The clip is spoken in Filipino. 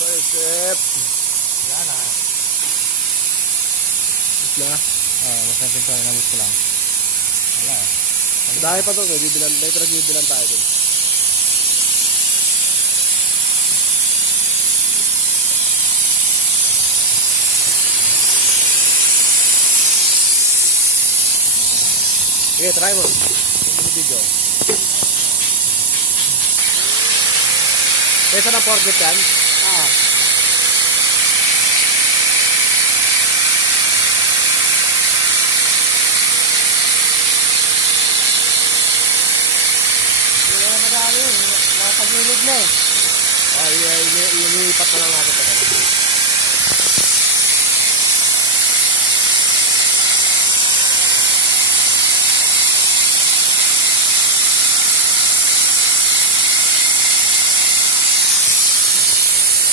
Paisip. Yan na. Na. Basta yung pinto, inabot ko lang. Wala eh. Dahil pa to, may pinagbibilan tayo dun. Sige, try mo. Yung video. Kesa ng forklift yan? Madami yun. Mga paglilid na eh. Ilipat na lang natin ito.